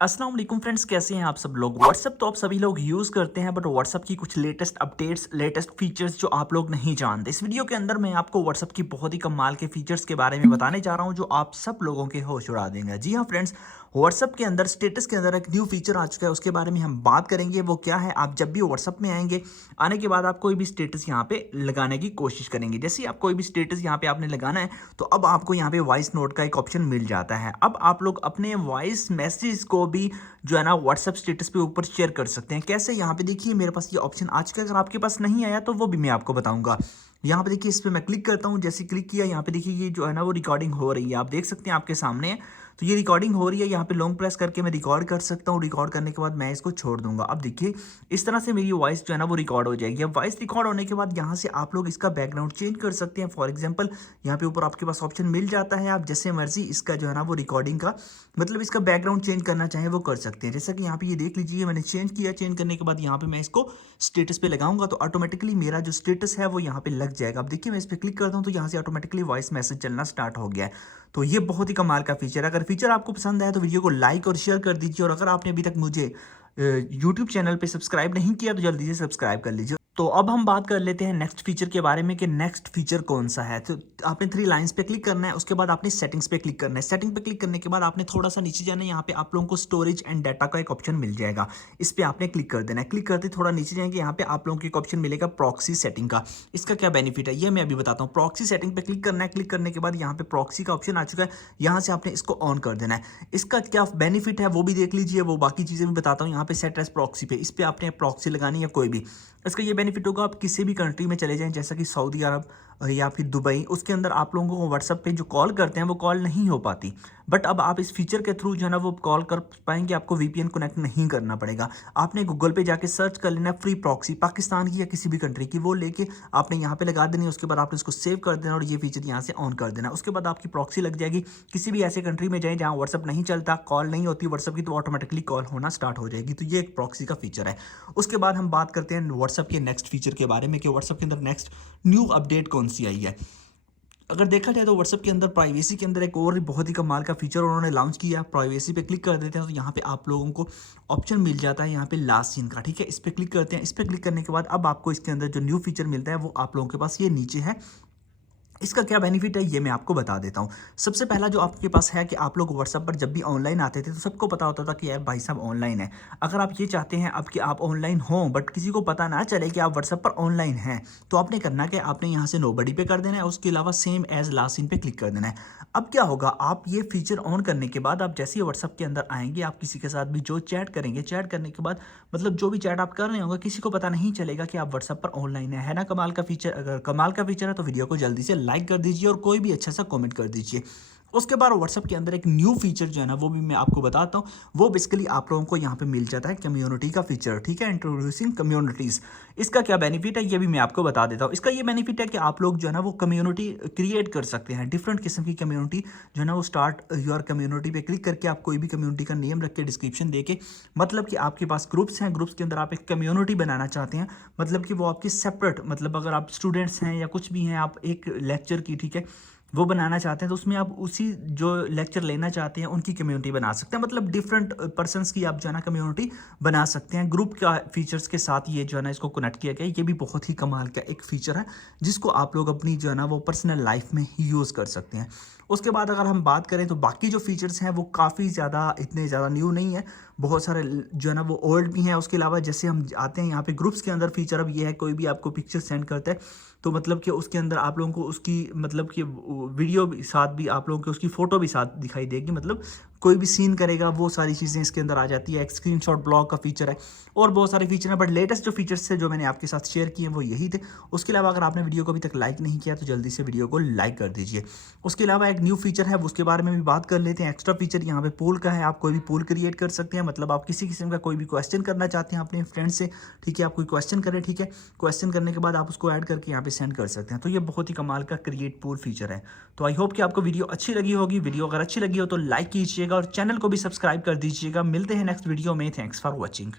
अस्सलाम वालेकुम फ्रेंड्स, कैसे हैं आप सब लोग। व्हाट्सअप तो आप सभी लोग यूज़ करते हैं, बट व्हाट्सअप की कुछ लेटेस्ट अपडेट्स, लेटेस्ट फीचर्स जो आप लोग नहीं जानते। इस वीडियो के अंदर मैं आपको व्हाट्सअप की बहुत ही कमाल के फीचर्स के बारे में बताने जा रहा हूं, जो आप सब लोगों के होश उड़ा देंगे। जी हाँ फ्रेंड्स, व्हाट्सअप के अंदर स्टेटस के अंदर एक न्यू फीचर आ चुका है, उसके बारे में हम बात करेंगे। वो क्या है, आप जब भी व्हाट्सअप में आएंगे, आने के बाद आप कोई भी स्टेटस यहाँ पे लगाने की कोशिश करेंगे। जैसे ही आप कोई भी स्टेटस यहाँ पे आपने लगाना है, तो अब आपको यहाँ पे वॉइस नोट का एक ऑप्शन मिल जाता है। अब आप लोग अपने वॉइस मैसेज को भी जो है ना व्हाट्सएप स्टेटस पे ऊपर शेयर कर सकते हैं। कैसे, यहाँ पे देखिए मेरे पास ये ऑप्शन आ चुका है। अगर आपके पास नहीं आया तो वो भी मैं आपको बताऊंगा। यहाँ पे देखिए, इस पे मैं क्लिक करता हूँ। जैसे क्लिक किया, यहाँ पे देखिए ये जो है ना वो रिकॉर्डिंग हो रही है, आप देख सकते हैं आपके सामने है। तो ये रिकॉर्डिंग हो रही है, यहाँ पे लॉन्ग प्रेस करके मैं रिकॉर्ड कर सकता हूँ। रिकॉर्ड करने के बाद मैं इसको छोड़ दूंगा। अब देखिए इस तरह से मेरी वॉइस जो है ना वो रिकॉर्ड हो जाएगी। अब वॉइस रिकॉर्ड होने के बाद यहाँ से आप लोग इसका बैकग्राउंड चेंज कर सकते हैं। फॉर एग्जाम्पल, यहाँ पे ऊपर आपके पास ऑप्शन मिल जाता है, आप जैसे मर्जी इसका जो है ना वो रिकॉर्डिंग का मतलब इसका बैकग्राउंड चेंज करना चाहे वो कर सकते हैं। जैसा कि यहाँ पे ये देख लीजिए, मैंने चेंज किया। चेंज करने के बाद यहाँ पे मैं इसको स्टेटस पे लगाऊंगा, तो ऑटोमेटिकली मेरा जो स्टेटस है वो यहाँ पे लग जाएगा। अब देखिए मैं इस पे क्लिक करता हूँ, तो यहाँ से ऑटोमेटिकली वॉइस मैसेज चलना स्टार्ट हो गया है। तो ये बहुत ही कमाल का फीचर है। अगर फीचर आपको पसंद आया तो वीडियो को लाइक और शेयर कर दीजिए, और अगर आपने अभी तक मुझे यूट्यूब चैनल पे सब्सक्राइब नहीं किया तो जल्दी से सब्सक्राइब कर लीजिए। तो अब हम बात कर लेते हैं नेक्स्ट फीचर के बारे में कि नेक्स्ट फीचर कौन सा है। तो आपने थ्री लाइंस पे क्लिक करना है, उसके बाद आपने सेटिंग्स पे क्लिक करना है। सेटिंग पे क्लिक करने के बाद आपने थोड़ा सा नीचे जाना है, यहाँ पे आप लोगों को स्टोरेज एंड डाटा का एक ऑप्शन मिल जाएगा। इस पे आपने क्लिक कर देना है। क्लिक करते थोड़ा नीचे जाएंगे, यहाँ पे आप लोगों को एक ऑप्शन मिलेगा प्रॉक्सी सेटिंग का। इसका क्या बेनिफिट है ये मैं अभी बताता हूँ। प्रॉक्सी सेटिंग पे क्लिक करना है। क्लिक करने के बाद यहाँ पे प्रॉक्सी का ऑप्शन आ चुका है, यहाँ से आपने इसको ऑन कर देना है। इसका क्या बेनिफिट है वो भी देख लीजिए, वो बाकी चीजें भी बताता हूँ। यहाँ पे सेट एज प्रॉक्सी पे, इस पे आपने प्रॉक्सी लगानी है कोई भी। इसका ये बेनिफिट होगा, आप किसी भी कंट्री में चले जाएं, जैसा कि सऊदी अरब या फिर दुबई, उसके अंदर आप लोगों को व्हाट्सएप पे जो कॉल करते हैं वो कॉल नहीं हो पाती। बट अब आप इस फीचर के थ्रू जो है ना वो कॉल कर पाएंगे, आपको वीपीएन कनेक्ट नहीं करना पड़ेगा। आपने गूगल पे जाके सर्च कर लेना फ्री प्रॉक्सी, पाकिस्तान की या किसी भी कंट्री की, वो लेके आपने यहाँ पे लगा देनी है। उसके बाद आपने इसको सेव कर देना और ये फीचर यहाँ से ऑन कर देना। उसके बाद आपकी प्रॉक्सी लग जाएगी। किसी भी ऐसे कंट्री में जाए जहाँ व्हाट्सएप नहीं चलता, कॉल नहीं होती व्हाट्सएप की, तो ऑटोमेटिकली कॉल होना स्टार्ट हो जाएगी। तो ये एक प्रॉक्सी का फीचर है। उसके बाद हम बात करते हैं व्हाट्सएप के नेक्स्ट फीचर के बारे में कि व्हाट्सएप के अंदर नेक्स्ट न्यू अपडेट कौन सी आई है। अगर देखा जाए तो व्हाट्सएप के अंदर प्राइवेसी के अंदर एक और बहुत ही कमाल का फीचर उन्होंने लॉन्च किया। प्राइवेसी पे क्लिक कर देते हैं तो यहाँ पे आप लोगों को ऑप्शन मिल जाता है यहाँ पे लास्ट सीन का। ठीक है, इस पे क्लिक करते हैं। इस पे क्लिक करने के बाद अब आपको इसके अंदर जो न्यू फीचर मिलता है वो आप लोगों के पास ये नीचे है। इसका क्या बेनिफिट है ये मैं आपको बता देता हूँ। सबसे पहला जो आपके पास है कि आप लोग व्हाट्सएप पर जब भी ऑनलाइन आते थे तो सबको पता होता था कि यार भाई साहब ऑनलाइन है। अगर आप ये चाहते हैं अब कि आप ऑनलाइन हो बट किसी को पता ना चले कि आप व्हाट्सएप पर ऑनलाइन हैं, तो आपने करना कि आपने यहाँ से नोबडी पे कर देना है। उसके अलावा सेम एज लास्ट सीन पे क्लिक कर देना है। अब क्या होगा, आप ये फीचर ऑन करने के बाद आप जैसे ही व्हाट्सएप के अंदर आएंगे, आप किसी के साथ भी जो चैट करेंगे, चैट करने के बाद मतलब जो भी चैट आप कर रहे होंगे, किसी को पता नहीं चलेगा कि आप व्हाट्सएप पर ऑनलाइन है ना। कमाल का फीचर। अगर कमाल का फीचर है तो वीडियो को जल्दी से लाइक कर दीजिए और कोई भी अच्छा सा कमेंट कर दीजिए। उसके बाद व्हाट्सएप के अंदर एक न्यू फीचर जो है ना वो भी मैं आपको बताता हूँ। वो बेसिकली आप लोगों को यहाँ पे मिल जाता है कम्युनिटी का फीचर। ठीक है, इंट्रोड्यूसिंग कम्युनिटीज। इसका क्या बेनिफिट है ये भी मैं आपको बता देता हूँ। इसका ये बेनिफिट है कि आप लोग जो है ना वो कम्युनिटी क्रिएट कर सकते हैं, डिफरेंट किस्म की कम्युनिटी जो है ना वो स्टार्ट योर कम्युनिटी पे क्लिक करके आप कोई भी कम्युनिटी का नेम रख के डिस्क्रिप्शन दे के, मतलब कि आपके पास ग्रुप्स हैं, ग्रुप्स के अंदर आप एक कम्युनिटी बनाना चाहते हैं, मतलब कि वो आपकी सेपरेट, मतलब अगर आप स्टूडेंट्स हैं या कुछ भी हैं, आप एक लेक्चर की, ठीक है, वो बनाना चाहते हैं, तो उसमें आप उसी जो लेक्चर लेना चाहते हैं उनकी कम्युनिटी बना सकते हैं। मतलब डिफरेंट पर्सन्स की आप जो है ना कम्युनिटी बना सकते हैं। ग्रुप का फीचर्स के साथ ये जो है ना इसको कनेक्ट किया गया। ये भी बहुत ही कमाल का एक फीचर है जिसको आप लोग अपनी जो है ना वो पर्सनल लाइफ में यूज़ कर सकते हैं। उसके बाद अगर हम बात करें तो बाकी जो फीचर्स हैं वो काफ़ी ज़्यादा इतने ज़्यादा न्यू नहीं है, बहुत सारे जो है ना वो ओल्ड भी हैं। उसके अलावा जैसे हम आते हैं यहाँ पे ग्रुप्स के अंदर, फीचर अब ये है कोई भी आपको पिक्चर सेंड करता है तो मतलब कि उसके अंदर आप लोगों को उसकी मतलब कि वीडियो भी साथ भी आप लोगों को उसकी फ़ोटो भी साथ दिखाई देगी। मतलब कोई भी सीन करेगा वो सारी चीज़ें इसके अंदर आ जाती है। एक स्क्रीनशॉट ब्लॉग का फीचर है और बहुत सारे फीचर हैं, बट लेटेस्ट जो फीचर्स है जो मैंने आपके साथ शेयर किए हैं वो यही थे। उसके अलावा अगर आपने वीडियो को अभी तक लाइक नहीं किया तो जल्दी से वीडियो को लाइक कर दीजिए। उसके अलावा एक न्यू फीचर है उसके बारे में भी बात कर लेते हैं। एक्स्ट्रा फीचर यहाँ पे पोल का है। आप कोई भी पोल क्रिएट कर सकते हैं, मतलब आप किसी किस्म का कोई भी क्वेश्चन करना चाहते हैं अपने फ्रेंड से, ठीक है, आप कोई क्वेश्चन करें, ठीक है, क्वेश्चन करने के बाद आप उसको ऐड करके यहाँ पे सेंड कर सकते हैं। तो ये बहुत ही कमाल का क्रिएट पोल फीचर है। तो आई होप कि आपको वीडियो अच्छी लगी होगी। वीडियो अगर अच्छी लगी हो तो लाइक कीजिएगा और चैनल को भी सब्सक्राइब कर दीजिएगा। मिलते हैं नेक्स्ट वीडियो में। Thanks for watching.